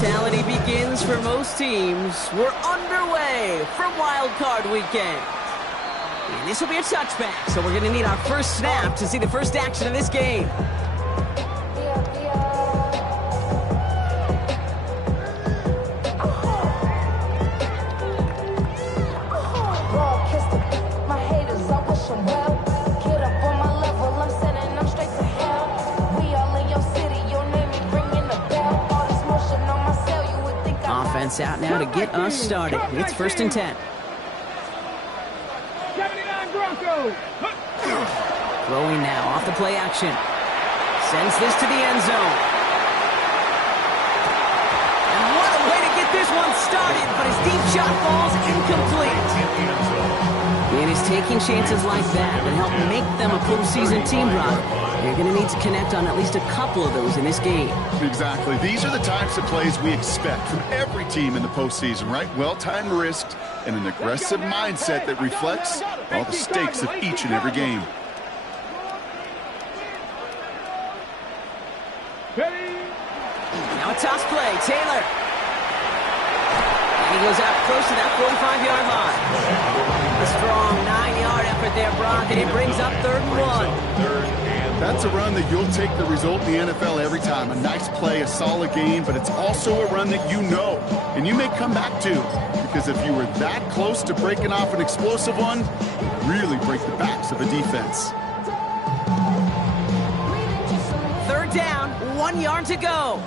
mentality begins for most teams. We're underway from wildcard weekend. And this will be a touchback, so we're going to need our first snap to see the first action of this game. Offense out now to get us started. It's 1st and 10. Throwing now off the play action. Sends this to the end zone. And what a way to get this one started, but his deep shot falls incomplete. And he's taking chances like that help make them a postseason team, Brock. You're going to need to connect on at least a couple of those in this game. Exactly. These are the types of plays we expect from every team in the postseason, right? Well-timed risks and an aggressive mindset that reflects all the stakes of each and every game. Now a toss play. Taylor. And he goes out close to that 45-yard line. A strong 9-yard effort there, Brock, and it brings up 3rd and 1. That's a run that you'll take the result in the NFL every time. A nice play, a solid game, but it's also a run that you know, and you may come back to. Because if you were that close to breaking off an explosive one, really break the backs of a defense. 3rd down, 1 yard to go.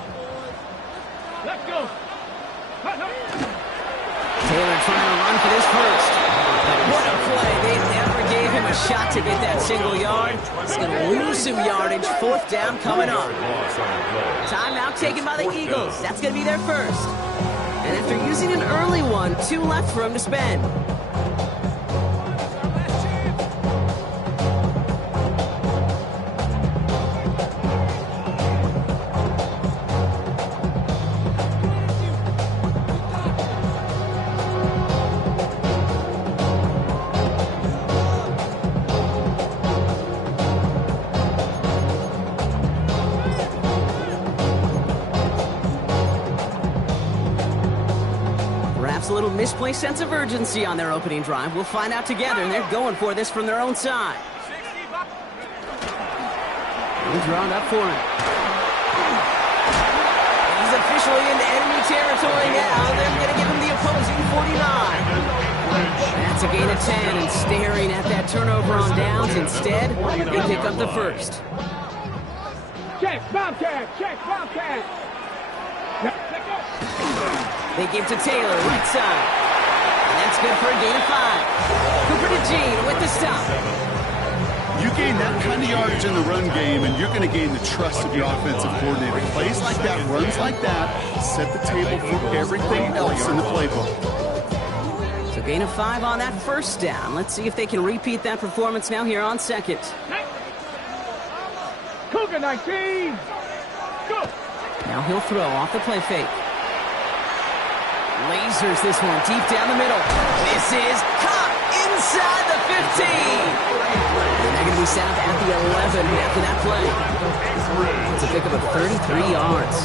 Let's go. Taylor trying to run for this first. What a play. They never gave him a shot to get that single yard. He's going to lose some yardage. 4th down coming up. Timeout taken by the Eagles. That's going to be their first. And after using an early one, 2 left for him to spend. A little misplaced sense of urgency on their opening drive. We'll find out together, and they're going for this from their own side. He's drawn up for him. He's officially into enemy territory now. They're going to give him the opposing 49. That's a gain of 10, and staring at that turnover on downs. Instead, they pick up the first. Check, Bobcat, check, Bobcat. They give to Taylor, right side. And that's good for a gain of 5. Cooper to Gene with the stop. You gain that kind of yardage in the run game, and you're going to gain the trust of your offensive coordinator. Plays like that, runs like that, set the table for everything else in the playbook. So gain of 5 on that 1st down. Let's see if they can repeat that performance now here on 2nd. Cougar 19. Go. Now he'll throw off the play fake. Lasers this one deep down the middle. This is caught inside the 15. And they're going to be set up at the 11 after that play. It's a pickup of 33 yards.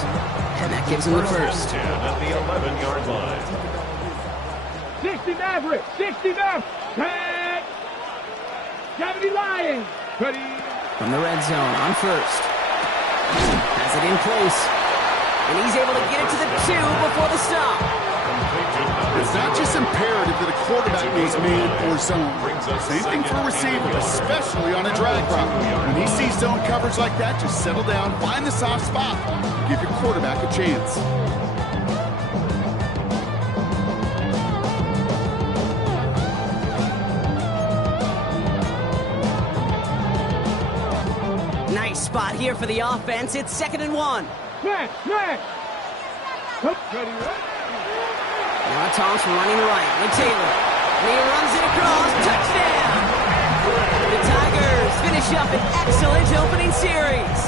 And that gives them the first. At the 11-yard line. 60 Maverick, 60 Maverick. Tag. 70 Lions. Ready. From the red zone on 1st. Has it in place. And he's able to get it to the 2 before the stop. It's not just imperative that a quarterback goes man or zone. Same thing for a receiver, especially on a drag route. When he sees zone coverage like that, just settle down, find the soft spot, give your quarterback a chance. Nice spot here for the offense. It's 2nd and 1. Smash, smash. Ready, Now toss running right with Taylor. And he runs it across. Touchdown! The Tigers finish up an excellent opening series.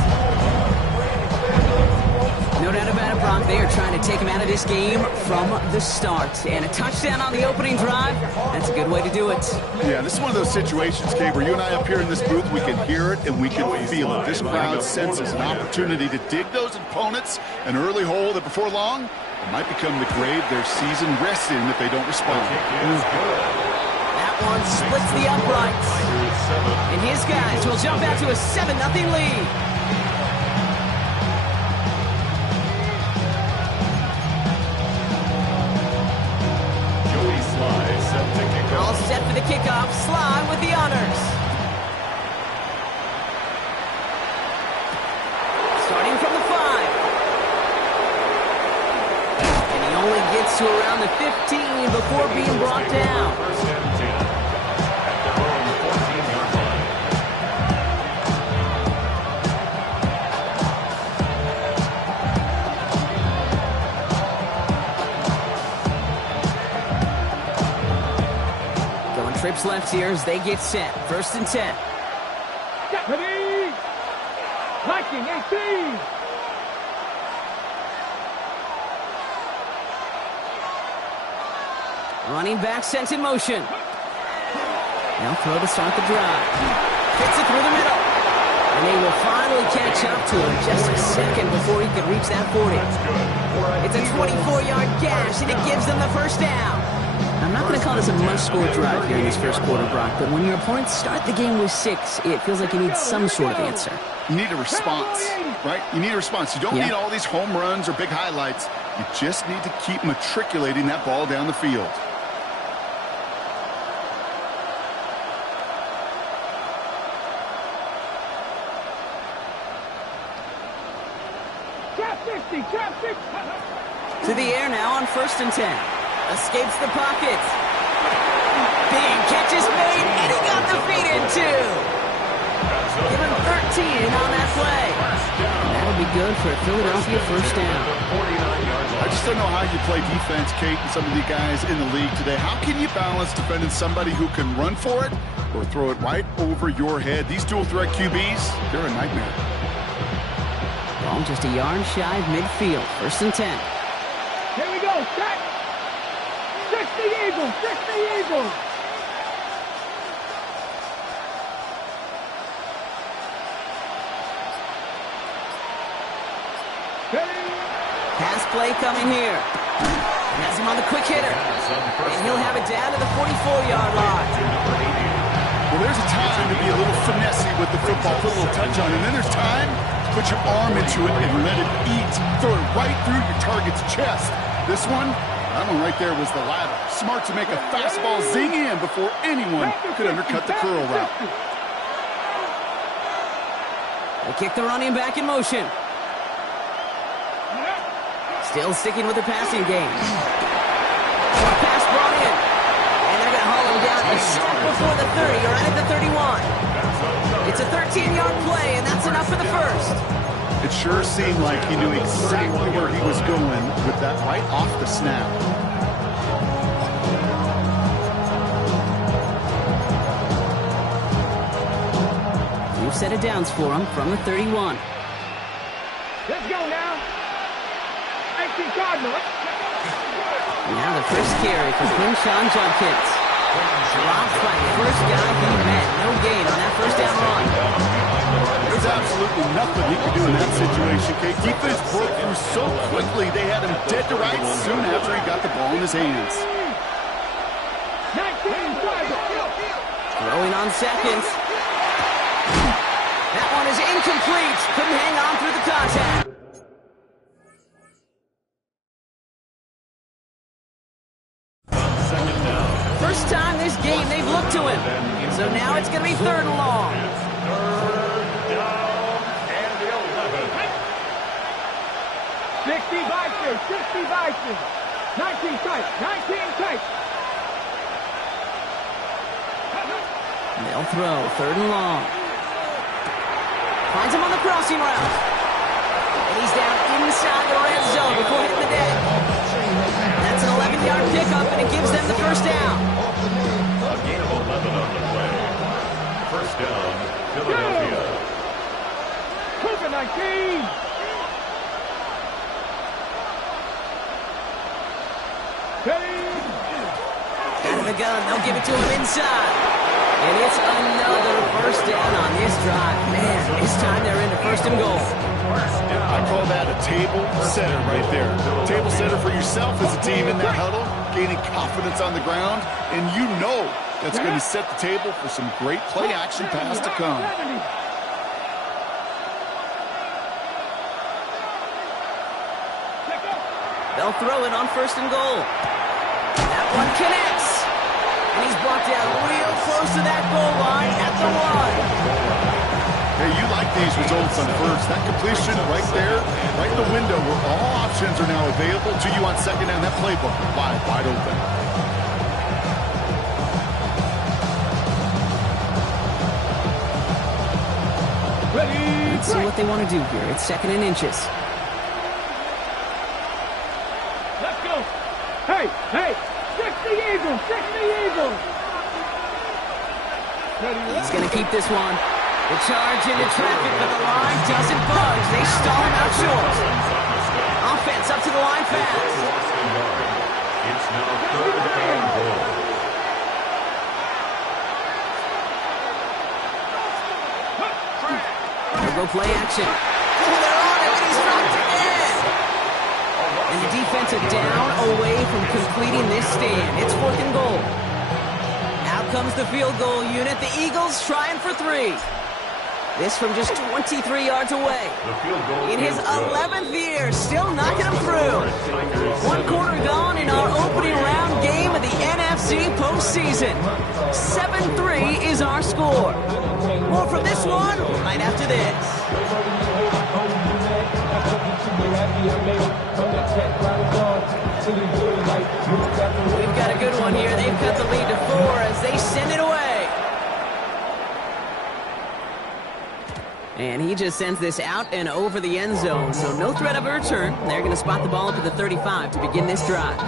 No doubt about it, Brock. They are trying to take him out of this game from the start. And a touchdown on the opening drive, that's a good way to do it. Yeah, this is one of those situations, Kate, where you and I up here in this booth, we can hear it and we can feel it. This crowd senses an opportunity to dig those opponents an early hole that before long it might become the grave their season rests in if they don't respond. That one splits the uprights. And his guys will jump out to a 7-0 lead. All set for the kickoff. Sly with the honors. Starting from the 5. And he only gets to around the 15 before being brought down. First and 10 at their own 14-yard line. Trips left here as they get set. First and 10. Ready. Viking 18. Running back sent in motion. Now throw to start the drive. Fits it through the middle. And they will finally catch up to him just a second before he can reach that 40. It's a 24-yard gash, and it gives them the first down. I'm not going to call this a must-score drive here in this first quarter, Brock, but when your opponents start the game with 6, it feels like you need some sort of answer. You need a response, right? You need a response. You don't need all these home runs or big highlights. You just need to keep matriculating that ball down the field. To the air now on first and 10. Escapes the pocket. Big catch is made, and he got the feet in too. Give him 13 on that play. And that'll be good for a Philadelphia first down. I just don't know how you play defense, Kate, and some of the guys in the league today. How can you balance defending somebody who can run for it or throw it right over your head? These dual-threat QBs, they're a nightmare. Ball just a yard shy of midfield. First and 10. Here we go. Set. 60 Eagles. 60 Eagles. Pass play coming here. Has him on the quick hitter. And he'll have it down to the 44-yard line. Well, there's a time to be a little finessey with the football, put a little touch on it, and then there's time to put your arm into it and let it eat. Throw it right through your target's chest. This one, that one right there was the latter. Smart to make a fastball zing in before anyone could undercut the curl route. They kick the running back in motion. Still sticking with the passing game. Pass brought in. And they're going to haul him down a step before the 30, or right at the 31. It's a 13-yard play, and that's enough for the first. It sure seemed like he knew exactly where he was going with that right off the snap. New set of downs for him from the 31. Let's go now. 18 Cardinals. Now the first carry for Quinshawn Jumpkins. Dropped by the first guy he met. No gain on that first down run. There's absolutely nothing he could do in that situation, Kate. Defense broke through so quickly, they had him dead to rights soon after he got the ball in his hands. 19 Throwing on seconds. That one is incomplete. Couldn't hang on through the contact. First time this game they've looked to him. So now it's going to be third and long. Third down and 11. 60 Vikings. 60 Vikings. 19 tight. 19 tight. They'll throw third and long. Finds him on the crossing route. And he's down inside the red zone before hitting the deck. That's an 11-yard pickup, and it gives them the first down. A gain of 11 on the play. First down, Philadelphia. Cougar 19. They'll give it to him inside. And it's another first down on this drive. Man, this time they're into first and goal. I call that a table setter right there. Table setter for yourself as a team in that huddle, gaining confidence on the ground, and you know that's going to set the table for some great play action pass to come. They'll throw it on first and goal. That one connects. And he's blocked out real close to that goal line at the one. Hey, you like these results on first. That completion right there, right in the window where all options are now available to you on second down. That playbook wide open. Let's see what they want to do here. It's second and inches. Let's go. Hey, hey. 60 Eagles, 60 Eagles. He's going to keep this one. The charge into traffic, but the line doesn't budge. They stall him out short. Offense up to the line fast. It's now third and goal. They'll go play action. Oh, they're on him, and he's knocked again. And the defensive down away from completing this stand. It's fourth and goal. Out comes the field goal unit. The Eagles trying for 3. This from just 23 yards away. In his 11th year, still knocking them through. 1 quarter gone in our opening round game of the NFC postseason. 7-3 is our score. More from this one right after this. We've got a good one here. They've cut the lead to 4 as they send it away. And he just sends this out and over the end zone, so no threat of a return. They're going to spot the ball up at the 35 to begin this drive.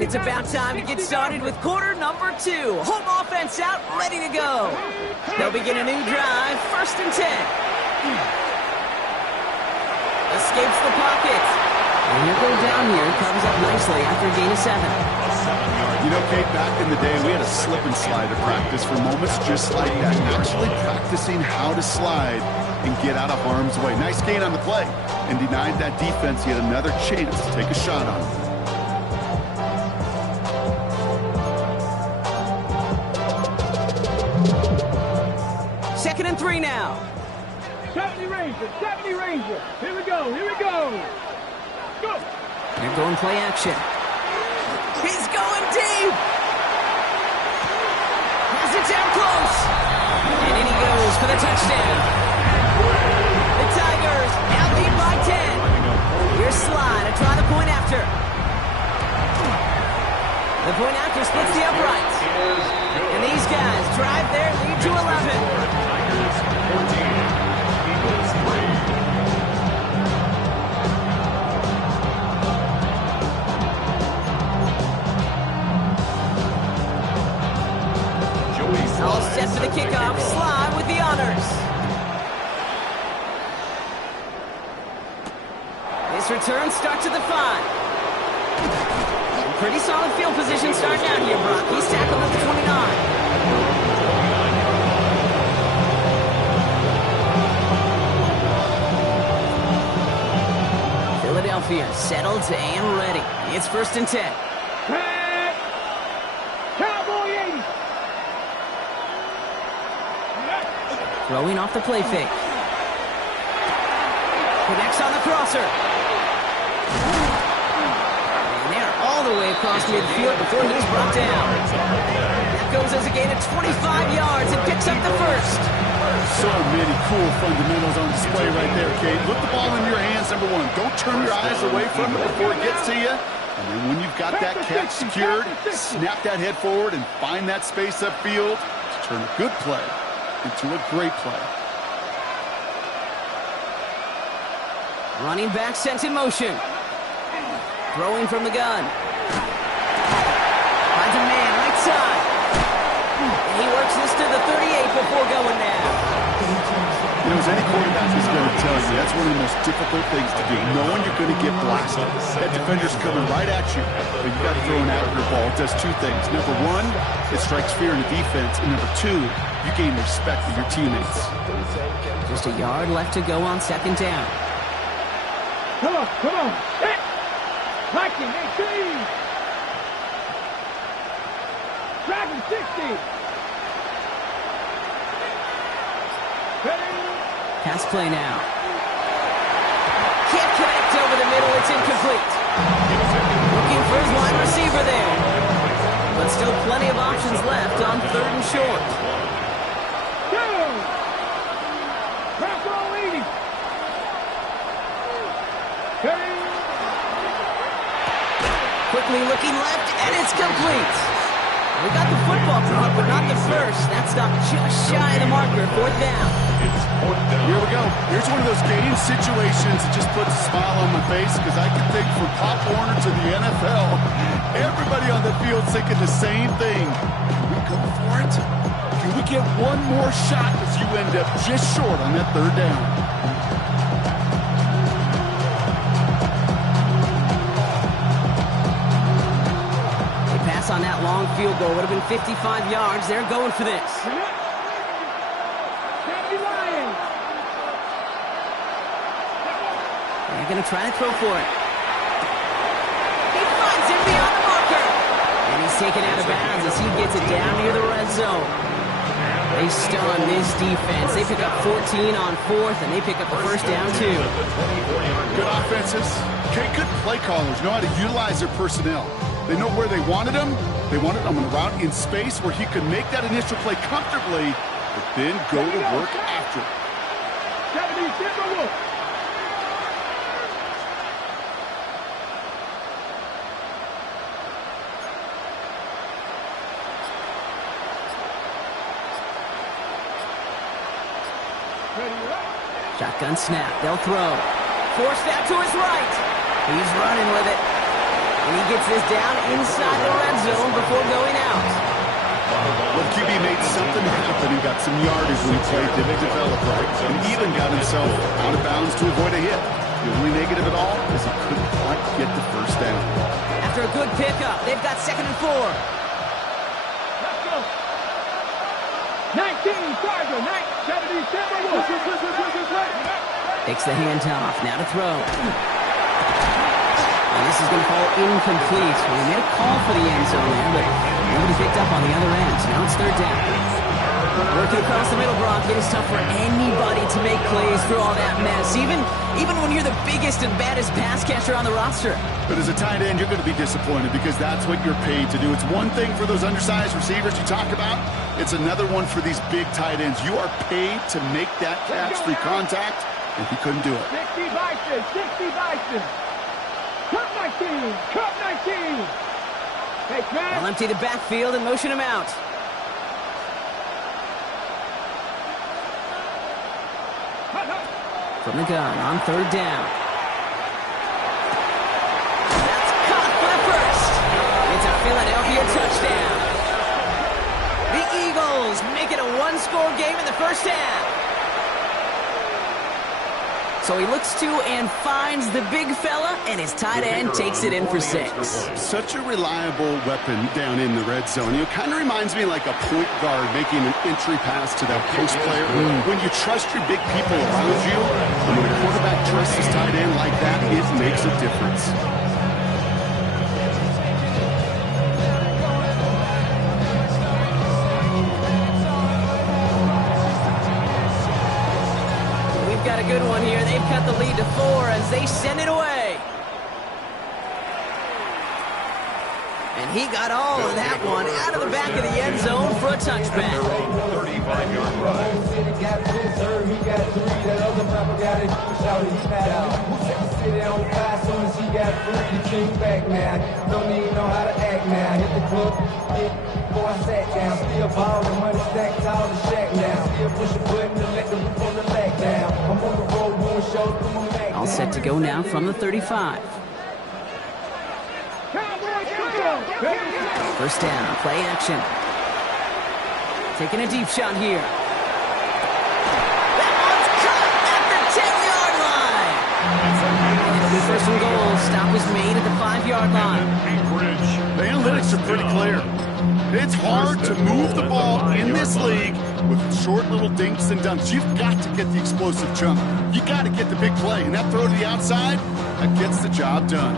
It's about time to get started with quarter number 2. Home offense out, ready to go. They'll begin a new drive, first and 10. Escapes the pocket. And he'll go down here and covers up nicely after a gain of 7. You know, Kate, back in the day, we had a slip and slide to practice for moments just like that. Actually practicing how to slide and get out of harm's way. Nice gain on the play. And denied that defense yet another chance to take a shot on him. Second and 3 now. 70 Ranger, 70 Ranger. Here we go, here we go. Go. They're going play action. He's going deep. Has it down close. And in he goes for the touchdown. The Tigers now lead by 10. Here's Slide, a try to point after. The point after splits the uprights. And these guys drive their lead to 11. All set for the kickoff. Slide with the honors. This return starts at the 5. Pretty solid field position starting out here, Brock. He's tackled at the 29. Philadelphia settled and ready. It's first and 10. Cowboy 80. Throwing off the play fake. Connects on the crosser. And they're all the way across midfield before he's brought down. That goes as a gain of 25 yards and picks up the first. So many cool fundamentals on display right there, Kate. Put the ball in your hands, number 1. Don't turn your eyes away from it before it gets to you. And then when you've got that catch secured, snap that head forward and find that space upfield to turn a good play into a great play. Running back sent in motion. Throwing from the gun. Finds a man, right side. And he works this to the 38 before going down. You know, as any quarterback is going to tell you, that's one of the most difficult things to do, knowing you're going to get blasted. That defender's coming right at you, but you got to throw an accurate ball. It does two things. Number one, it strikes fear in the defense, and number two, you gain respect for your teammates. Just a yard left to go on second down. Come on, come on. Viking, 18. Dragon, 60. Pass play now. Can't connect over the middle. It's incomplete. Looking for his wide receiver there. But still plenty of options left on third and short. Quickly looking left, and it's complete. We got the football drop, but not the first. That stopped just shy of the marker. Fourth down. Here we go. Here's one of those game situations that just puts a smile on my face, because I can think from Pop Warner to the NFL, everybody on the field thinking the same thing. Can we go for it? Can we get one more shot as you end up just short on that third down? On that long field goal would have been 55 yards. They're going for this. They're going to try to throw for it. He finds him beyond the marker. And he's taken out of bounds as he gets it down near the red zone. They stun this defense. They pick up 14 on fourth, and they pick up the first down too. Good offenses. Okay, good play callers know how to utilize their personnel. They know where they wanted him. They wanted him on a route in space where he could make that initial play comfortably, but then go to work after. Shotgun snap. They'll throw. Forced out to his right. He's running with it. And he gets this down inside the red zone before going out. Well, QB made something happen. He got some yardage when he played, didn't develop right, and even got himself out of bounds to avoid a hit. The only negative at all is he couldn't quite get the first down. After a good pickup, they've got 2nd and 4. Let's go. 19, Charger, 77. Takes the handoff. Now to throw. And this is going to fall incomplete. We made a call for the end zone there, but nobody picked up on the other end. Now it's third down. Working across the middle, Brock. It is tough for anybody to make plays through all that mess, even when you're the biggest and baddest pass catcher on the roster. But as a tight end, you're going to be disappointed because that's what you're paid to do. It's one thing for those undersized receivers you talk about. It's another one for these big tight ends. You are paid to make that catch through contact, and he couldn't do it. 60 Bison, 60 Bison. Cup 19! Cup 19! Hey, They'll empty the backfield and motion him out. From the gun on third down. That's caught for the first. It's a Philadelphia touchdown. The Eagles make it a one-score game in the first half. So he looks to and finds the big fella, and his tight end takes it in for 6. Such a reliable weapon down in the red zone. It kind of reminds me like a point guard making an entry pass to that post player. When you trust your big people around you, and when a quarterback trusts his tight end like that, it makes a difference. Got a good one here. They've cut the lead to 4 as they send it away. And he got all of that one out of the back of the end zone for a touchback. 35-yard run. got free king back now. Don't even know how to act now. Hit the club, before I sat down. Still ballin', money stacked tall and shack now. Still push a button to let the roof on the back down. I'm on the road doing shows through my Mac. All set to go now from the 35. First down, play action. Taking a deep shot here. That one's caught at the 10-yard line. And it'll be first and goal. Stop was made at the 5-yard line. The analytics are pretty clear. It's hard to move the ball in this league with short little dinks and dunks. You've got to get the explosive jump. You got to get the big play. And that throw to the outside, that gets the job done.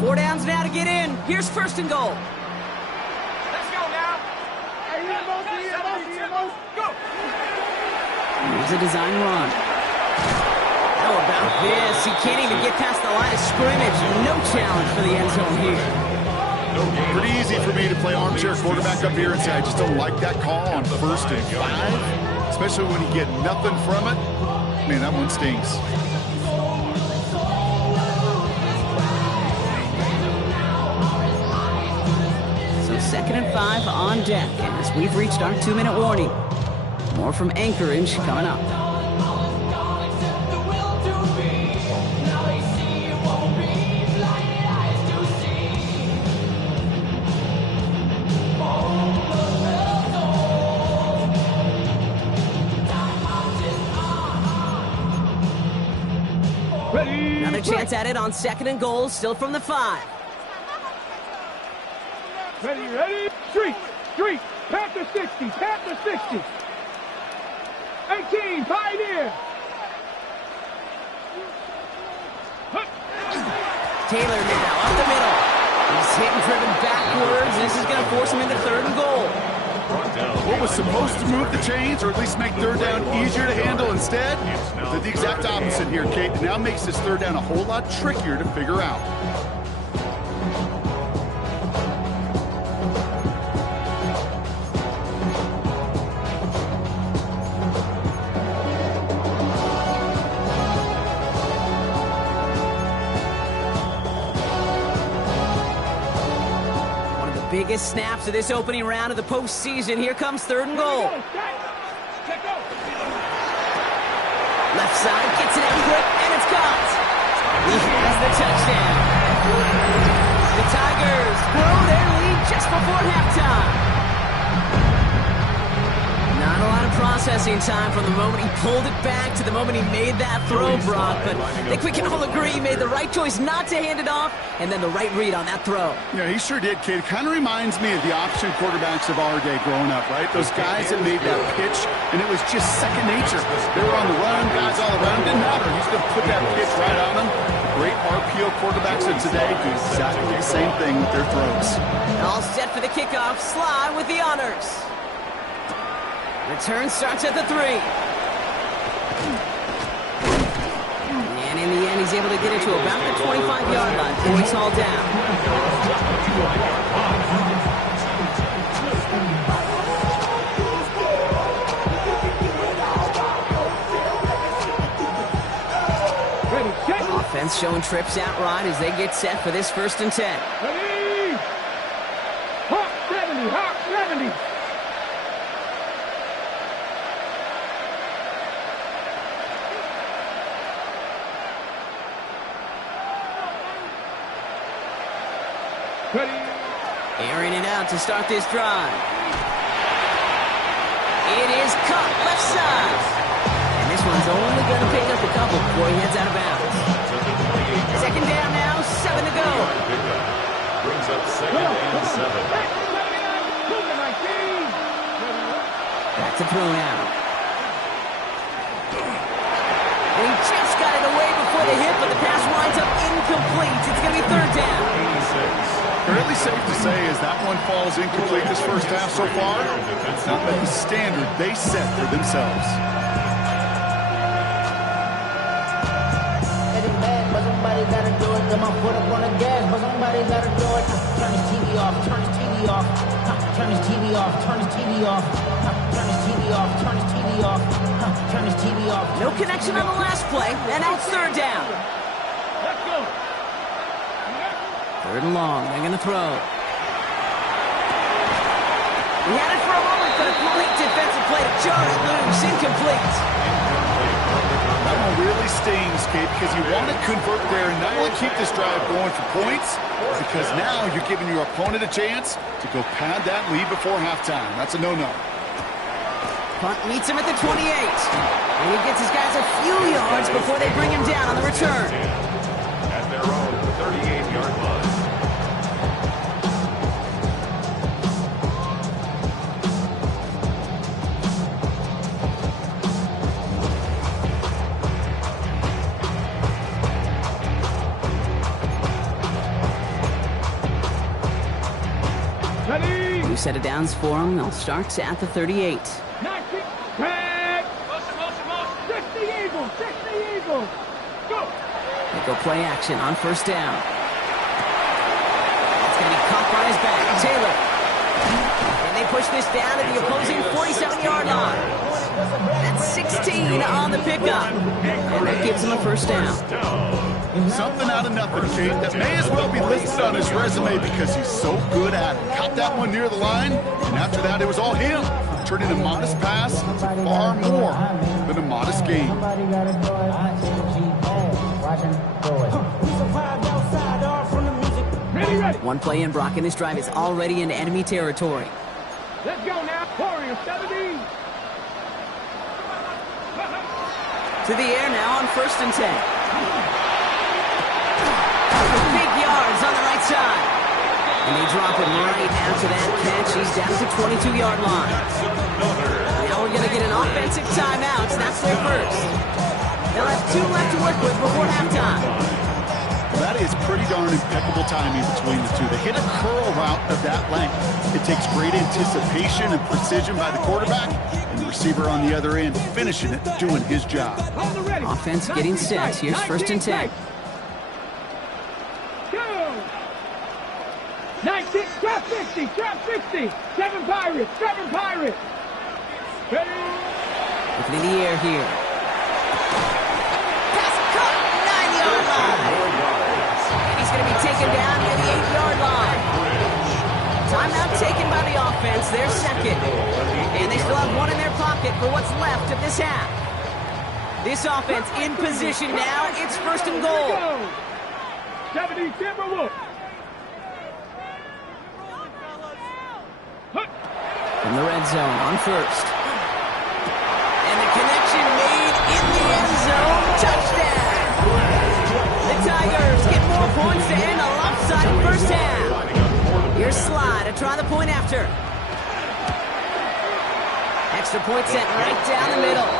4 downs now to get in. Here's first and goal. Let's go now. Hey, go. Here's a design run. How about this? He can't even get past the line of scrimmage. No challenge for the end zone here. Pretty easy for me to play armchair quarterback up here and say I just don't like that call on 1st and 5, especially when you get nothing from it. Man, that one stings. So 2nd and 5 on deck as we've reached our 2-minute warning. More from Anchorage coming up. Another chance at it on 2nd and goal, still from the 5. Ready? Street, Panther 60, 18, Pioneer. Taylor now up the middle. He's hit and driven backwards. This is going to force him into 3rd and goal. What was supposed to move the chains, or at least make 3rd down easier to handle instead, did the exact opposite here, Kate. It now makes this 3rd down a whole lot trickier to figure out. Biggest snaps of this opening round of the postseason. Here comes 3rd and goal. Left side gets it out quick, and it's caught. He has the touchdown. The Tigers grow their lead just before halftime. Not a lot of processing time from the moment he pulled it back to the moment he made that throw, Brock. But I think we can all agree he made the right choice not to hand it off, and then the right read on that throw. Yeah, he sure did, Kate. It kind of reminds me of the option quarterbacks of our day growing up, right? Those guys that made that pitch, and it was just second nature. They were on the run, guys all around. Didn't matter. He's going to put that pitch right on them. Great RPO quarterbacks of today do exactly the same thing with their throws. All set for the kickoff. Sly with the honors. Return starts at the 3. And in the end, he's able to get it to about the 25-yard line before he's hauled down. Offense showing trips out right as they get set for this 1st and 10. Ready? Hawk 70. Ready? Airing it out to start this drive. It is caught left side. And this one's only going to pick up a couple before he heads out of bounds. 2nd down now, 7 to go. Brings up 2nd and 7. Back to throw now. And he just got it away before the hit, but the pass winds up incomplete. It's going to be 3rd down. Fairly safe to say as that one falls incomplete this first half so far, it's not met the standard they set for themselves. Getting mad, but somebody gotta do it. Got my foot up on the gas, but somebody gotta do it. Turn his TV off, turn his TV off. Turn his TV off, turn his TV off. Turn his TV off, turn his TV off. Turn his TV off. No connection on the last play, and now it's third down. Let's go. Third and long, they're going to throw. He had it for a moment, but a complete defensive play to jar it loose, incomplete. That one really stings, Kate, because you want to convert there and not only keep this drive going for points, because now you're giving your opponent a chance to go pad that lead before halftime. That's a no-no. Punt meets him at the 28. And he gets his guys a few yards before they bring him down on the return. At their own 38-yard line. New set of downs for him. They'll start at the 38. 19, tag. Motion. 60 Eagles, 60 Eagles. Go. They go play action on first down. It's going to be caught by his back. Taylor. And they push this down to the opposing 47-yard line. That's 16 on the pickup. And that gives him a first down. Something out of nothing, Kate, that may as well be listed on his resume because he's so good at it. Caught that one near the line, and after that, it was all him. Turning a modest pass into far more than a modest game. Ready. One play in, Brock, and this drive is already in enemy territory. Let's go now. Warrior 70. To the air now on first and 10. Big yards on the right side. And they drop him right after that catch. He's down at the 22-yard line. Now we're going to get an offensive timeout. That's their first. They'll have 2 left to work with before halftime. That is pretty darn impeccable timing between the two. They hit a curl route of that length. It takes great anticipation and precision by the quarterback, and the receiver on the other end finishing it, doing his job. Offense getting set. Here's first and 10. 19, drop 60, drop 60. 7 Pirates, 7 Pirates. Ready? Looking in the air here. Pass caught, 9-yard line. And he's going to be taken down near the 8-yard line. Timeout taken by the offense, their second. And they still have one in their pocket for what's left of this half. This offense in position now. It's first and goal. 70 Timberwolves. From the red zone on first. And the connection made in the end zone. Touchdown! The Tigers get more points to end a lopsided first half. Here's Sly to try the point after. Extra point sent right down the middle.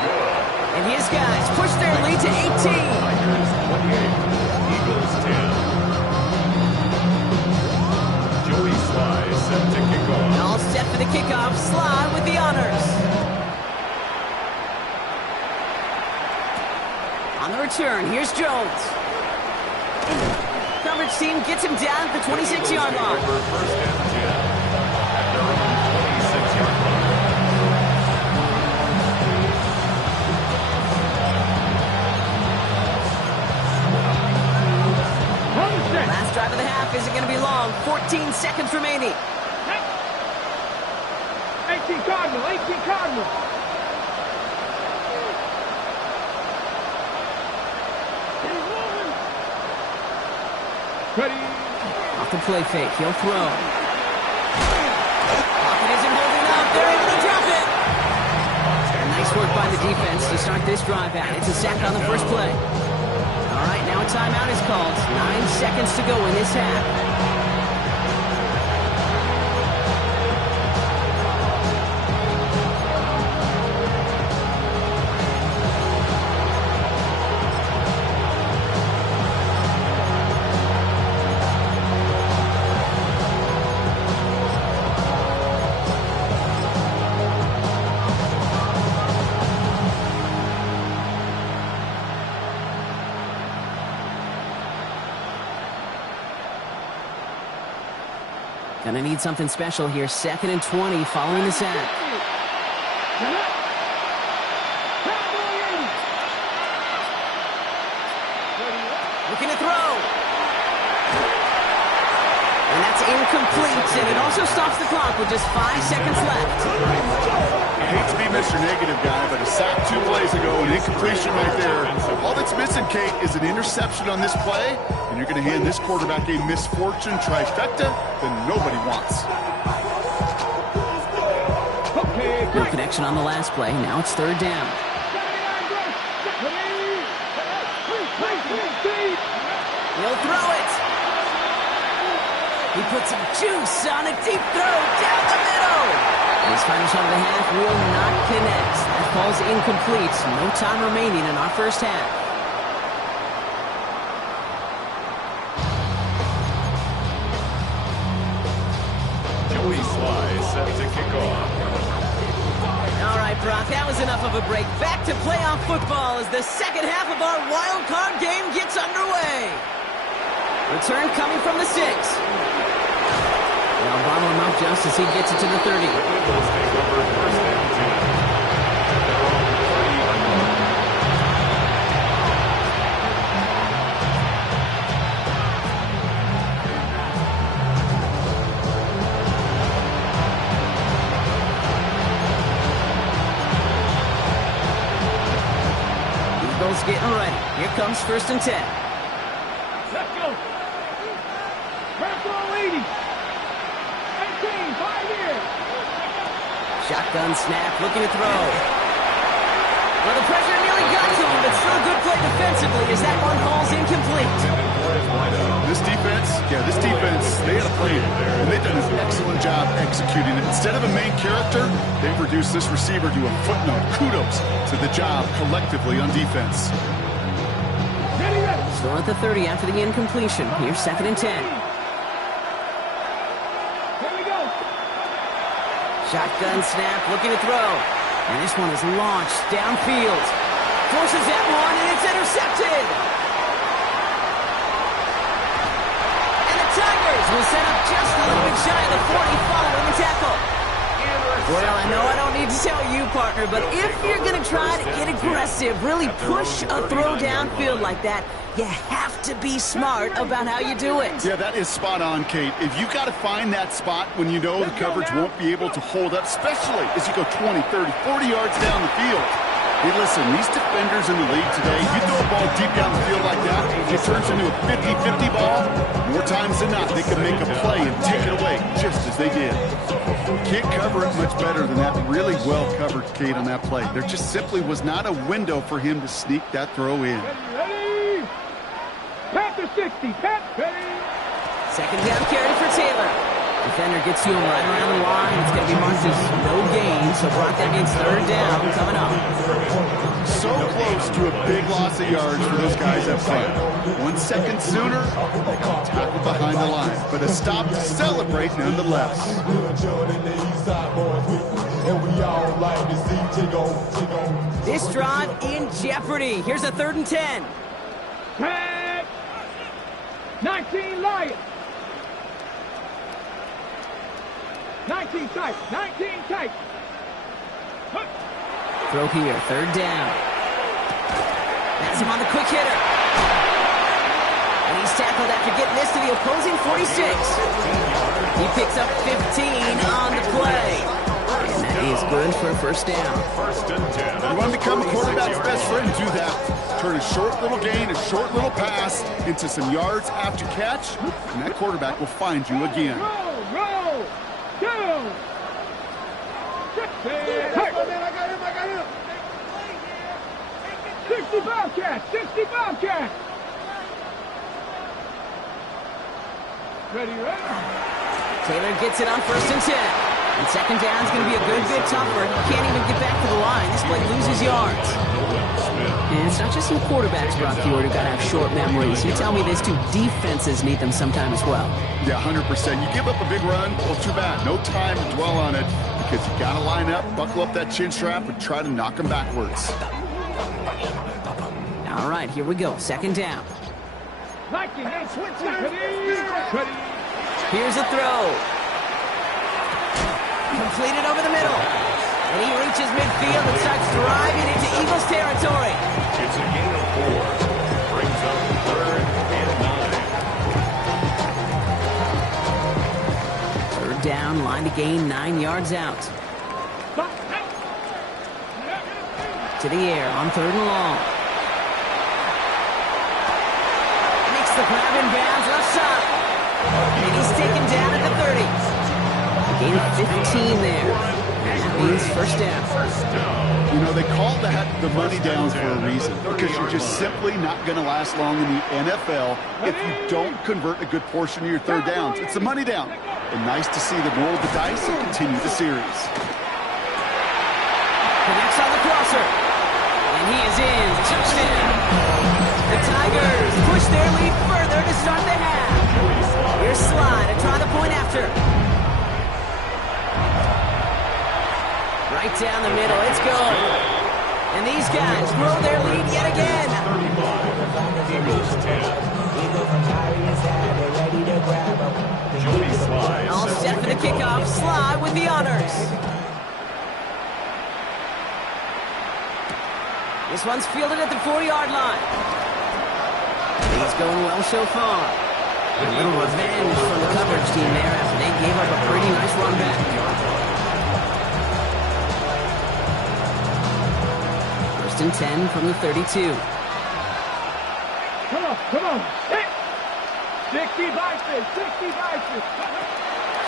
And his guys push their lead to 18. Eagles 10. Joey Sly set to kick off. All set for the kickoff. Sly with the honors. On the return, here's Jones. Coverage team gets him down at the 26-yard line. First and 10 at their own 26-yard line. Last drive of the half isn't going to be long. 14 seconds remaining. 18 Cardinal, 18 Cardinal. Ready. Off the play fake, he'll throw. Pocket isn't holding up. They're able to drop it. And nice work by the defense to start this drive out. It's a sack on the first play. All right, now a timeout is called. 9 seconds to go in this half. Gonna need something special here. 2nd and 20 following the sack. Looking to throw. And that's incomplete, and it also stops the clock with just 5 seconds left. I hate to be Mr. Negative guy, but a sack 2 plays ago, an incompletion right there. All that's missing, Kate, is an interception on this play, and you're going to hand this quarterback a misfortune trifecta that nobody wants. No connection on the last play. Now it's 3rd down. He'll throw it. He puts some juice on a deep throw down the middle. His final shot of the half will not connect. That falls incomplete. No time remaining in our first half. Joey Sly set to kick off. All right, Brock, that was enough of a break. Back to playoff football as the second half of our wild card game gets underway. Return coming from the 6. They'll bottle him up just as he gets it to the 30. Eagles take over 1st and 10. Eagles getting ready. Here comes 1st and 10. Let's go. Back row 80. 18, 5 years. Shotgun snap, looking to throw. Well, the pressure nearly got to him, but still a good play defensively as that one falls incomplete. This defense, they had a plan, and they've done an excellent job executing it. Instead of a main character, they've reduced this receiver to a footnote. Kudos to the job collectively on defense. Still at the 30 after the incompletion. Here's 2nd and 10. Here we go. Shotgun snap, looking to throw. And this one is launched downfield. Forces that one, and it's intercepted. And the Tigers will set up just a little bit shy of the 40 following the tackle. Well, I know I don't need to tell you, partner, but if you're going to try to get aggressive, really push a throw downfield like that, you have to be smart about how you do it. Yeah, that is spot on, Kate. If you got to find that spot when you know the coverage won't be able to hold up, especially as you go 20, 30, 40 yards down the field. Hey, listen, these defenders in the league today, you throw a ball deep down the field like that, it turns into a 50-50 ball. More times than not, they can make a play and take it away, just as they did. Can't cover it much better than that. Really well covered, Kate, on that play. There just simply was not a window for him to sneak that throw in. Ready? Pat to 60. Pat, ready? 2nd down carry for Taylor. Defender gets to him right around the line. It's going to be marked as no gain, so Brock, that means 3rd down coming up. So close to a big loss of yards for those guys up front. 1 second sooner, they got tackled behind the line, but a stop to celebrate nonetheless. This drive in jeopardy. Here's a 3rd and 10. Pat. 19 Lions. 19 tight. 19 tight. Throw here, 3rd down. That's him on the quick hitter. And he's tackled after getting this to the opposing 46. He picks up 15 on the play. And that is good for a 1st down. 1st and 10. You want to become a quarterback's best friend, do that. Turn a short little gain, a short little pass into some yards after catch, and that quarterback will find you again. Roll. Go. 60. I got him. 60 Bobcats. 60 Bobcats. Ready? Taylor gets it on 1st and 10. And 2nd down is going to be a good bit tougher. He can't even get back to the line. This play loses yards. And it's not just some quarterbacks, Brock Hewitt, who got to have short memories. You tell me these two defenses need them sometime as well. Yeah, 100%. You give up a big run, well, too bad. No time to dwell on it because you got to line up, buckle up that chin strap, and try to knock them backwards. All right, here we go. 2nd down. Ready? Here's a throw. Completed over the middle. And he reaches midfield and starts driving into Eagles territory. It's a gain of 4. Brings up 3rd and 9. Third down, line to gain, 9 yards out. To the air on 3rd and long. Makes the grab in bounds left side. And he's taken down at the 30. A gain of 15 there. That means first down. You know, they call that the money down for a reason, because you're just simply not going to last long in the NFL if you don't convert a good portion of your third downs. It's the money down. And nice to see them roll the dice and continue the series. Connects on the crosser. And he is in. Touchdown. The Tigers push their lead further to start the half. Here's Sly to try the point after. Right down the middle, it's good. And these guys grow their lead yet again. Eagles 10. Joey Sly. All set for the kickoff. Sly with the honors. This one's fielded at the 4-yard line. He's going well so far. A little revenge from the coverage team there after they gave up a pretty nice run back. First and 10 from the 32. Come on. 60 boxes.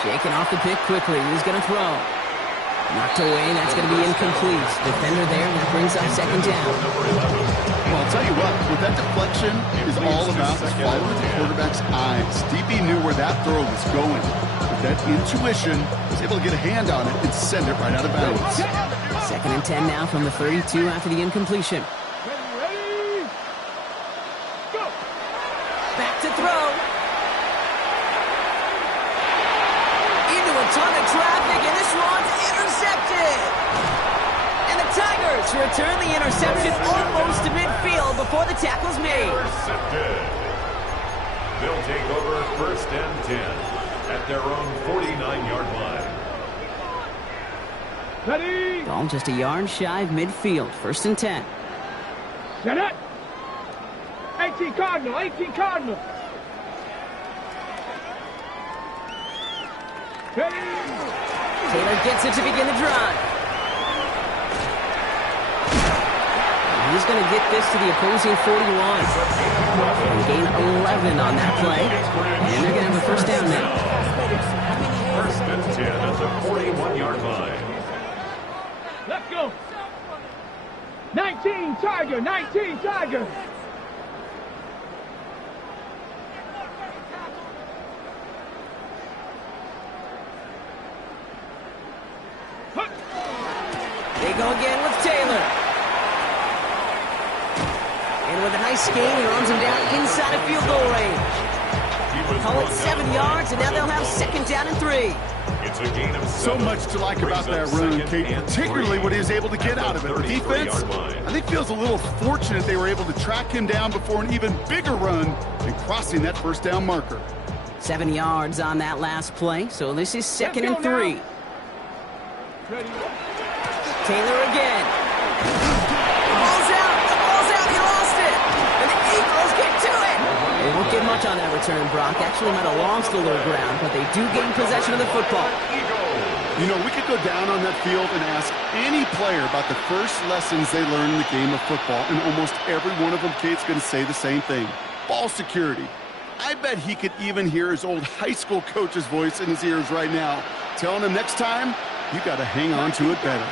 Shaking off the pick quickly. He's going to throw. Knocked away. That's going to be incomplete. Defender there. That brings up second down. Well, I'll tell you what, what that deflection is all about is following the quarterback's eyes. DB knew where that throw was going. With that intuition, was able to get a hand on it and send it right out of bounds. Second and 10 now from the 32 after the incompletion. Ready? Go! Back to throw. Into a ton of traffic, and this one's intercepted. And the Tigers return the interception almost to midfield before the tackle's made. Intercepted. They'll take over first and 10 at their own 49-yard line. Ready? Ball just a yard shy of midfield. First and 10. Set it. 18 Cardinal. Ready? Taylor gets it to begin the drive. And he's going to get this to the opposing 41. And gain 11 on that play. And they're going to have a first down now. First and 10 at the 41-yard line. Let's go. 19 Tiger. They go again with Taylor. And with a nice gain, he runs him down inside of field goal range. Call it 7 yards, and now they'll have second down and 3. It's a gain of 7. So much to like about that run, Kate, particularly what he was able to get out of it. The defense, I think, feels a little fortunate they were able to track him down before an even bigger run and crossing that first down marker. 7 yards on that last play, so this is second and 3. Ready? Taylor again. The ball's out, he lost it. And the Eagles get to it. They won't get much on that return, Brock. Actually might have lost a little ground, but they do gain possession of the football. You know, we could go down on that field and ask any player about the first lessons they learned in the game of football, and almost every one of them, Kate's going to say the same thing. Ball security. I bet he could even hear his old high school coach's voice in his ears right now, telling him next time, you got to hang on to it better.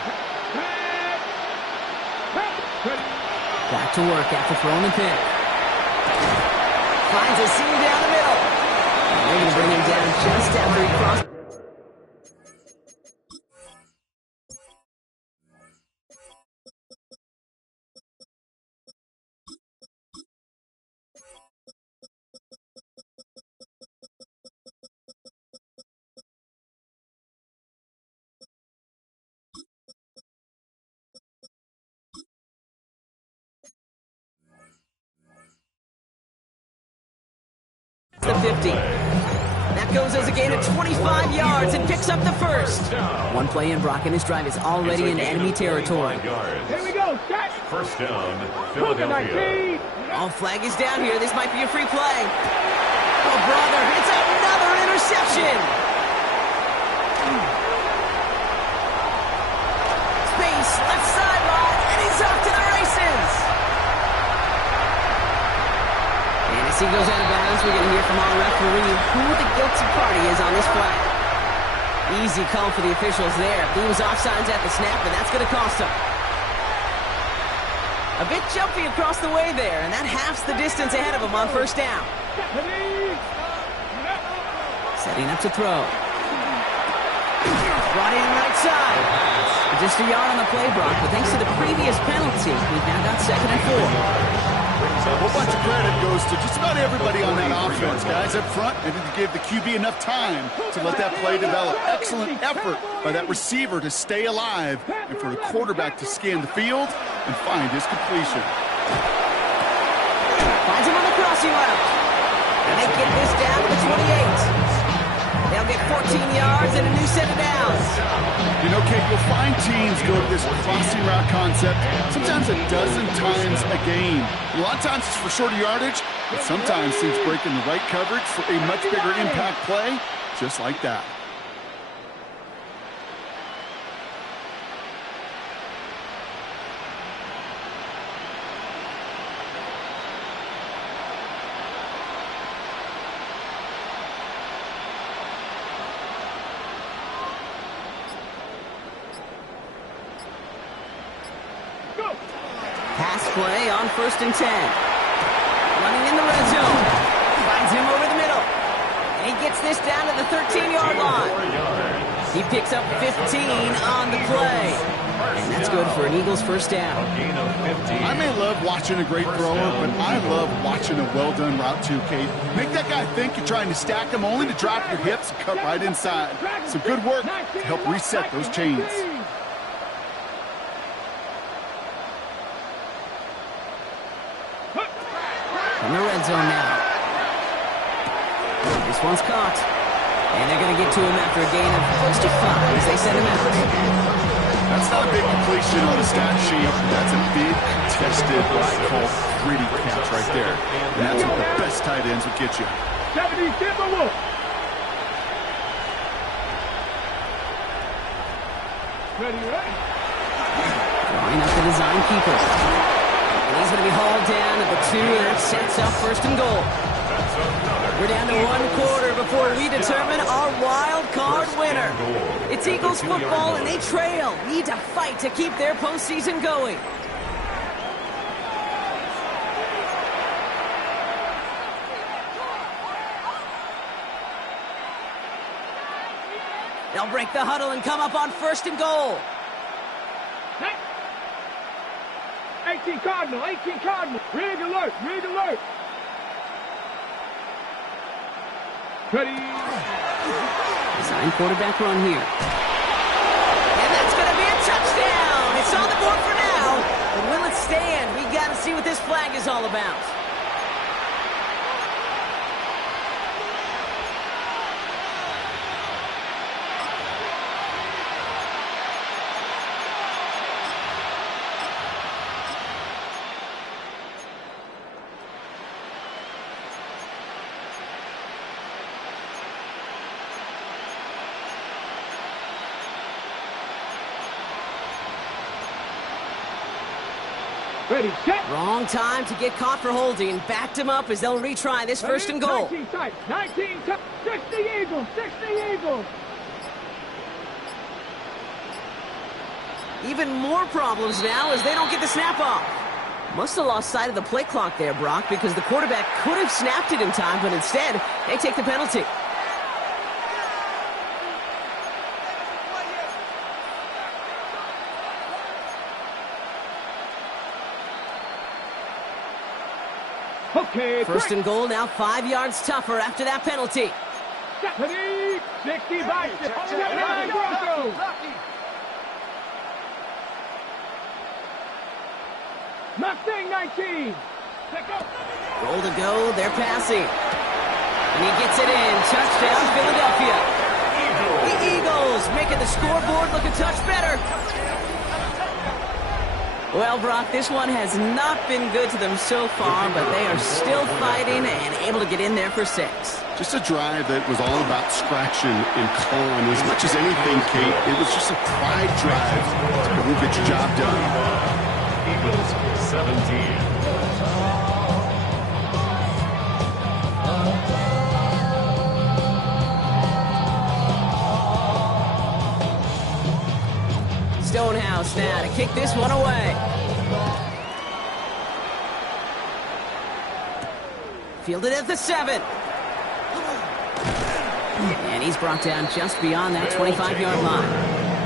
Back to work after throwing the pick. Finds a seam down the middle. And they're going to bring him down just after he crossed. The 50. That goes throws as a gain of 25 yards and picks up the first. One play in, Brock, and his drive is already in enemy territory. Here we go, set. First down, Philadelphia. Oh, flag is down here. This might be a free play. Oh, brother, it's another interception. Space, left sideline, and he's off to the races. And as he goes out of bounds, we're going to hear from our referee who the guilty party is on this flag. Easy call for the officials there. He was offsides at the snap, and that's going to cost him. A bit jumpy across the way there, and that halves the distance ahead of him on first down. Setting up to throw. Brought in right side. Just a yard on the play, Brock, but thanks to the previous penalty, we've now got 2nd and 4. A whole bunch of credit goes to just about everybody on that offense. Guys up front, and to give the QB enough time to let that play develop. Excellent effort by that receiver to stay alive, and for the quarterback to scan the field and find his completion. Finds him on the crossing route. And they get this down to the 28. They'll get 14 yards and a new set of downs. You know, Kate, you'll find teams go to this crossing route concept sometimes a dozen times a game. And a lot of times it's for shorter yardage, but sometimes teams break in the right coverage for a much bigger impact play, just like that. Pass play on 1st and 10. Running in the red zone. Finds him over the middle. And he gets this down to the 13-yard line. He picks up 15 on the play. And that's good for an Eagles first down. I may love watching a great thrower, but I love watching a well-done route too, Kate. Make that guy think you're trying to stack him only to drop your hips and cut right inside. Some good work to help reset those chains. In the red zone now. This one's caught. And they're going to get to him after a gain of close to 5 as they send him out. That's not a big completion on the stat sheet. That's a big, contested, what I call gritty catch right there. And that's what the best tight ends would get you. 70 Timberwolves. Ready. Drawing up the design keeper. And he's going to be hauled down at the 2, and that sets up 1st and goal. We're down to 1 quarter before we determine our wild card winner. It's Eagles football, and they trail. Need to fight to keep their postseason going. They'll break the huddle and come up on 1st and goal. 18 Cardinal, 18 Cardinal. Rig alert, rig alert. Ready. Design quarterback run here. And that's going to be a touchdown. It's on the board for now. But will it stand? We got to see what this flag is all about. Ready, set. Wrong time to get caught for holding. Backed him up as they'll retry this 1st and goal. 19 tight, 19 tight. 60 Eagles, 60 Eagles. Even more problems now as they don't get the snap off. Must have lost sight of the play clock there, Brock, because the quarterback could have snapped it in time, but instead, they take the penalty. Okay, 1st and goal, now 5 yards tougher after that penalty. 60 by 79 Broncos. Mustang 19. Goal to go, they're passing. And he gets it in. Touchdown, Philadelphia. The Eagles making the scoreboard look a touch better. Well, Brock, this one has not been good to them so far, but they are still fighting and able to get in there for 6. Just a drive that was all about scratching and clawing. As much as anything, Kate, it was just a pride drive to go get your job done. Eagles 17. Stonehouse now to kick this one away. Fielded at the 7. And he's brought down just beyond that 25-yard line.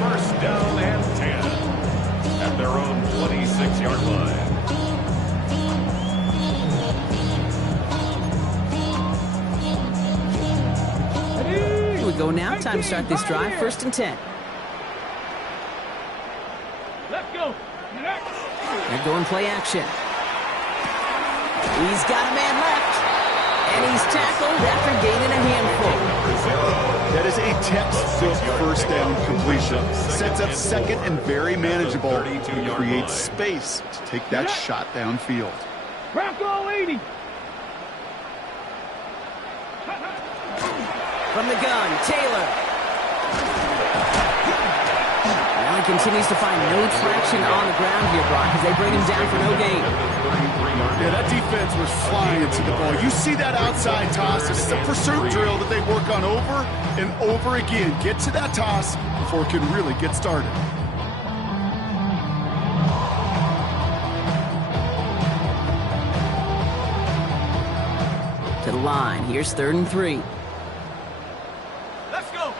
First down and 10 at their own 26-yard line. Here we go now. Time to start this drive. First and 10. Let's go. They're going play action. He's got a man left. And he's tackled after gaining a handful. That is a textbook first down completion. Sets up second and very manageable. And creates space to take that shot downfield. Bronco 80. From the gun, Taylor. Well, he continues to find no traction on the ground here, Brock, as they bring him down for no gain. Yeah, that defense was flying to the ball. You see that outside toss. This is a pursuit drill that they work on over and over again. Get to that toss before it can really get started. To the line. Here's 3rd and 3. Let's go.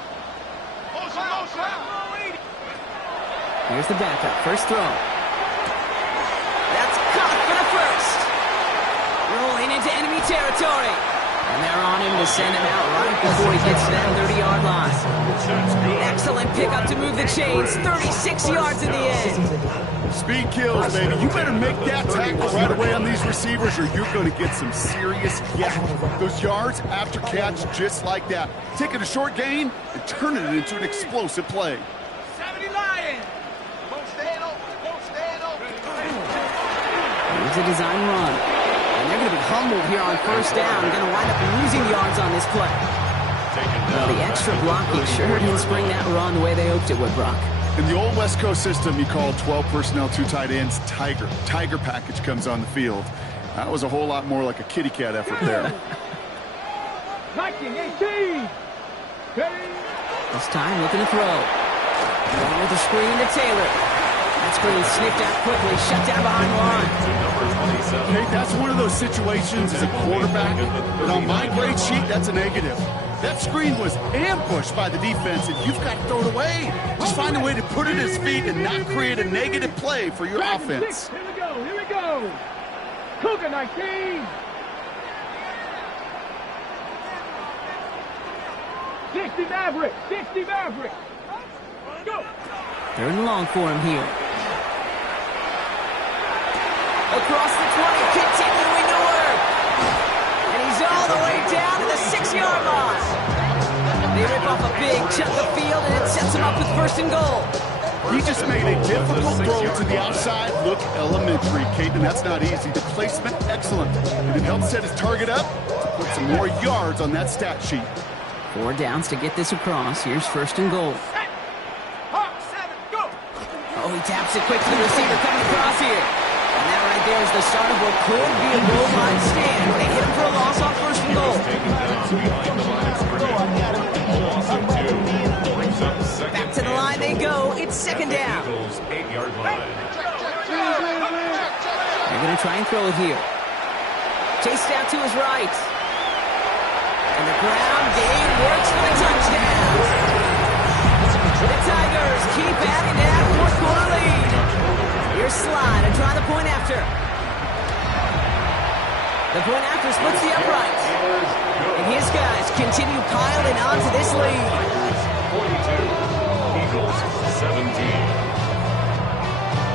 Here's the backup. First throw. That's caught for the first. Rolling into enemy territory. And they're on him to send him out right before he gets to that 30-yard line. Excellent pickup to move the chains. 36 yards in the end. Speed kills, baby. You better make that tackle right away on these receivers or you're going to get some serious yak. Those yards after catch just like that. Taking a short gain and turning it into an explosive play. 70 Lions. Here's a design run. And they're going to be humbled here on first down. Going to wind up losing yards on this play. Well, the extra blocking sure didn't spring that run the way they hoped it would, Brock. In the old West Coast system, you call 12 personnel, 2 tight ends, Tiger. Tiger package comes on the field. That was a whole lot more like a kitty cat effort there. 19-18. This time looking to throw. Going with a screen to Taylor. That screen sniffed out quickly, shut down behind the line. Hey, that's one of those situations as a quarterback, but on my grade sheet, that's a negative. That screen was ambushed by the defense, and you've got to throw it away. Just find a way to put it at his feet and not create a negative play for your offense. Here we go. Here we go. Cougar 19. 60 Maverick. 60 Maverick. Go. 3rd and long for him here. Across the 20, continuing to work. And he's all the way down to the 6-yard line. They rip off a big chunk of field, and it sets him up with 1st and goal. He just made a difficult throw to the outside look elementary, Kate, and that's not easy. The placement, excellent. And it helped set his target up to put some more yards on that stat sheet. 4 downs to get this across. Here's 1st and goal. Oh, he taps it quick to the receiver coming across here. And that right there is the start of what could be a goal line stand. They hit him for a loss on 1st and goal. Back to the line they go. It's 2nd down. They're going to try and throw it here. Chased out to his right. And the ground game works for the touchdown. The Tigers keep adding to that 4th quarter lead. Here's Slide and try the point after. The point after splits the uprights. And his guys continue piling onto this lead. 42, Eagles 17.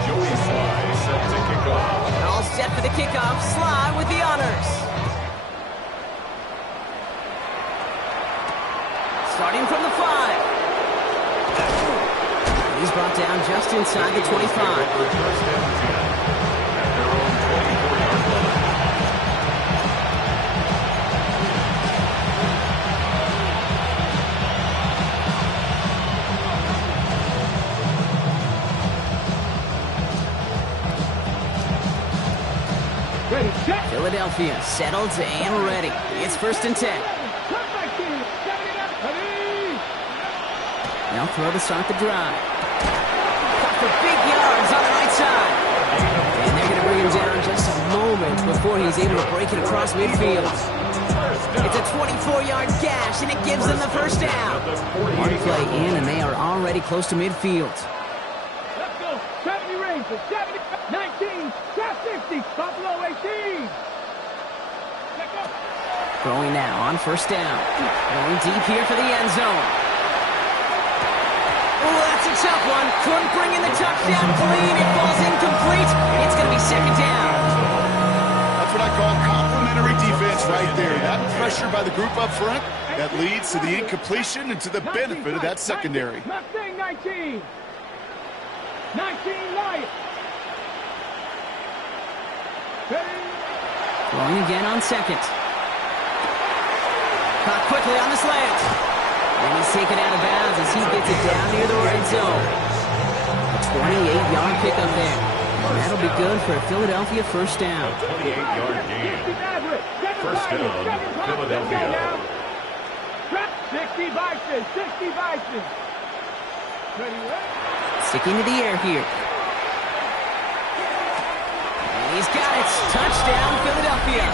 Joey Sly set to kick off. All set for the kickoff. Sly with the honors. Starting from the 5. He's brought down just inside the 25. First and 10 at their own 24-yard line. Ready, set. Philadelphia settled and ready. It's first and 10. Come back here. 70 up. Ready. They'll throw to start the drive. Cut for big yards on the right side. And they're going to bring him down just a moment before he's able to break it across midfield. It's a 24-yard gash, and it gives them the first down. One play in, and they are already close to midfield. Let's go. 70 Rangers. 70. 19. Top 50. Buffalo 18. Let's go. Throwing now on first down. Going deep here for the end zone. Oh, that's a tough one. Couldn't bring in the touchdown clean. It falls incomplete. It's going to be second down. That's what I call complimentary defense right there. That pressure by the group up front, that leads to the incompletion and to the benefit of that secondary. Mustang 19. 19 Lions. Ready. Throwing again on second. Caught quickly on the slant. And he's taken out of bounds as he gets it down near the red zone. A 28-yard pickup there. And that'll be good for a Philadelphia first down. 28-yard gain. First down, Philadelphia. 60 Bison. 60 Bison. Ready, ready. Sticking to the air here. And he's got it. Touchdown, Philadelphia.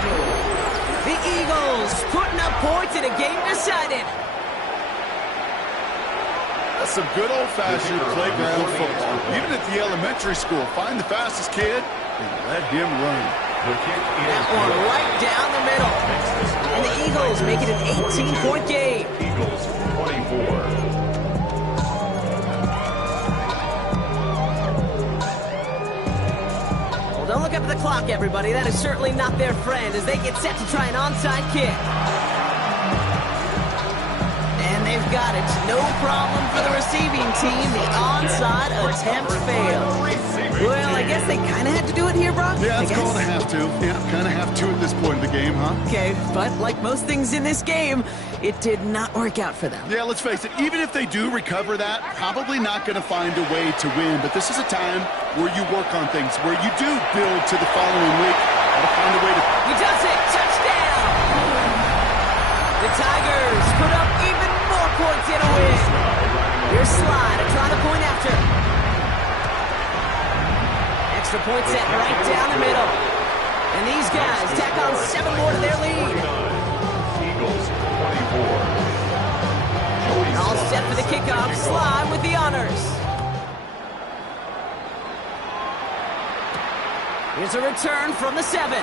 The Eagles putting up points in a game decided. That's some good old-fashioned playground football. Even at the elementary school, find the fastest kid and let him run. The kick That one right down the middle. And the Eagles make it an 18-point game. Eagles 24. Well, don't look up at the clock, everybody. That is certainly not their friend as they get set to try an onside kick. And they've got it. No problem for the receiving team. The onside attempt failed. Well, I guess they kind of had to do it here, Brock. Yeah, it's I guess. called a have to. Yeah, kind of have to at this point in the game, huh? Okay, but like most things in this game, it did not work out for them. Yeah, let's face it, even if they do recover that, probably not going to find a way to win. But this is a time where you work on things, where you do build to the following week. Got to find a way to... He does it! Touchdown! The Tigers put up even more points in a win. Here's Slide, a try to point after. Extra point set right down the middle. And these guys tack on 7 more to their lead. Eagles 24. All set for the kickoff. Slide with the honors. Here's a return from the 7.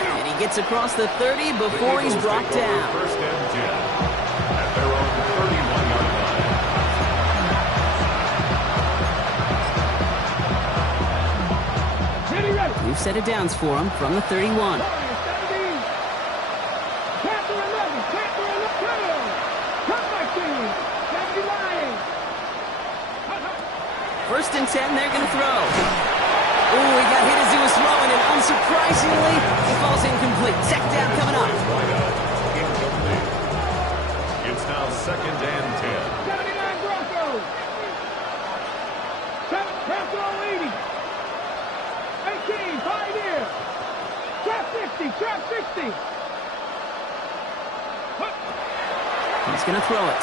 And he gets across the 30 before he's brought down. First and 10 at their own 31-yard line. Ready, ready. We've set it downs for him from the 31. 70. Panther 11. Panther 11. Come back to 70 Lions. First and 10, they're going to throw. Ooh, he got hit as he was throwing, and unsurprisingly, he falls incomplete. Second down coming up. Incomplete. It's now second and 10. 79 Broncos. Panther 80. 18. Pioneer. Trap 60. Trap 60. He's going to throw it.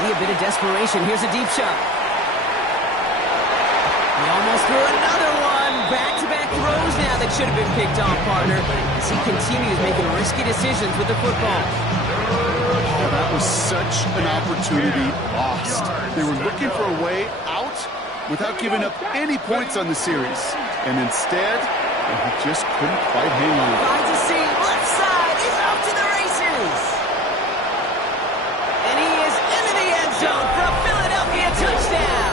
Maybe a bit of desperation. Here's a deep shot. He almost threw another one. Back-to-back throws now that should have been picked off, partner, as he continues making risky decisions with the football. Oh, that was such an opportunity lost. They were looking for a way out without giving up any points on the series. And instead, he just couldn't quite hang on. Finds a seam. Left side. He's off to the races. And he is into the end zone for a Philadelphia touchdown.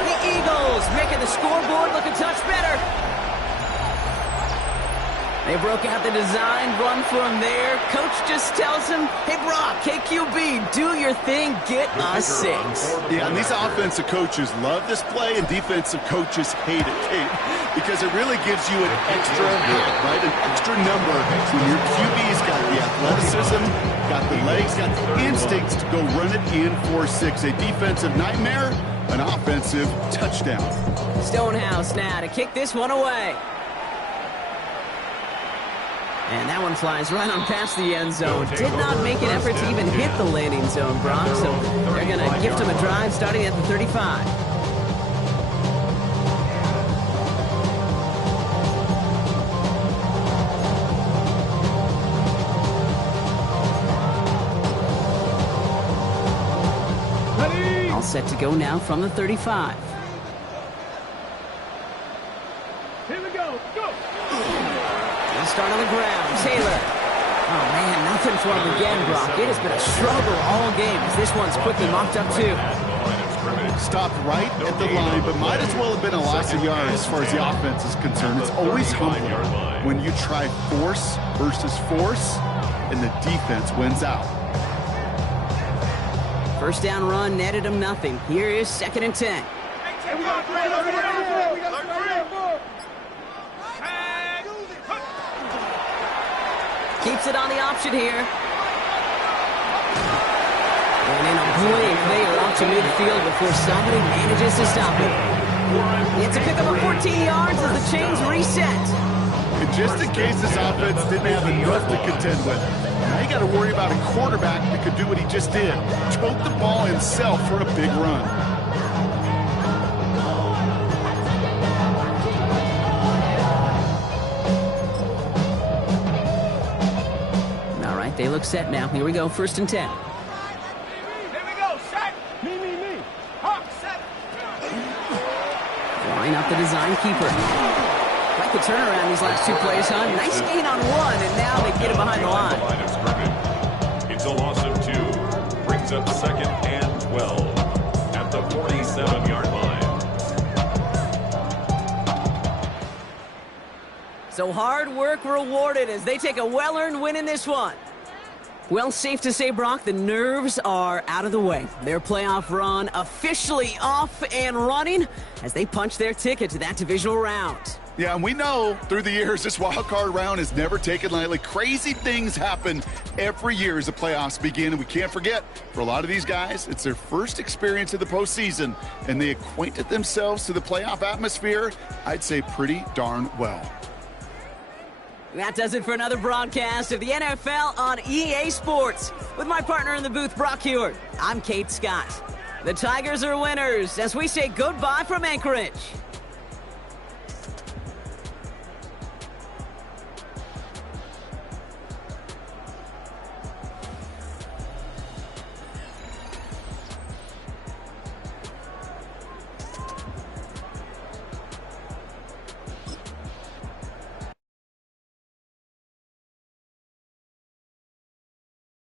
The Eagles making the scoreboard look a touch better. They broke out the design run for him there. Coach just tells him, hey, Brock, KQB, do your thing, get a 6. Yeah, and these offensive coaches love this play, and defensive coaches hate it, Kate, because it really gives you an extra hit, right? An extra number when your QB's got the athleticism, got the legs, got the instincts to go run it in for 6. A defensive nightmare, an offensive touchdown. Stonehouse now to kick this one away. And that one flies right on past the end zone. Did not make an effort to even hit the landing zone, Brock. So they're going to gift him a drive starting at the 35. All set to go now from the 35. Here we go. Go. Start on the ground. Taylor. Oh, man, nothing for him again, Brock. It has been a struggle all game as this one's quickly mocked up, too. Stopped right at the line, but might as well have been a loss of yards as far as the offense is concerned. It's always humbling when you try force versus force, and the defense wins out. First down run netted him nothing. Here is 2nd and 10. Keeps it on the option here. And in a blink, they are off to midfield before somebody manages to stop it. It's a pickup of 14 yards as the chains reset. And just in case this offense didn't have enough to contend with, now you got to worry about a quarterback that could do what he just did. Choke the ball himself for a big run. They look set now. Here we go, 1st and 10. Here we go, set. Me. Hawk, set. Line up the design keeper. Quite the turnaround these last 2 plays, huh? Nice gain on 1, and now they get him behind the line. It's a loss of 2. Brings up 2nd and 12 at the 47-yard line. So hard work rewarded as they take a well-earned win in this one. Well, safe to say, Brock, the nerves are out of the way. Their playoff run officially off and running as they punch their ticket to that divisional round. Yeah, and we know through the years this wild card round is never taken lightly. Crazy things happen every year as the playoffs begin, and we can't forget, for a lot of these guys, it's their first experience of the postseason, and they acquainted themselves to the playoff atmosphere, I'd say pretty darn well. That does it for another broadcast of the NFL on EA Sports. With my partner in the booth, Brock Hewitt, I'm Kate Scott. The Tigers are winners as we say goodbye from Anchorage.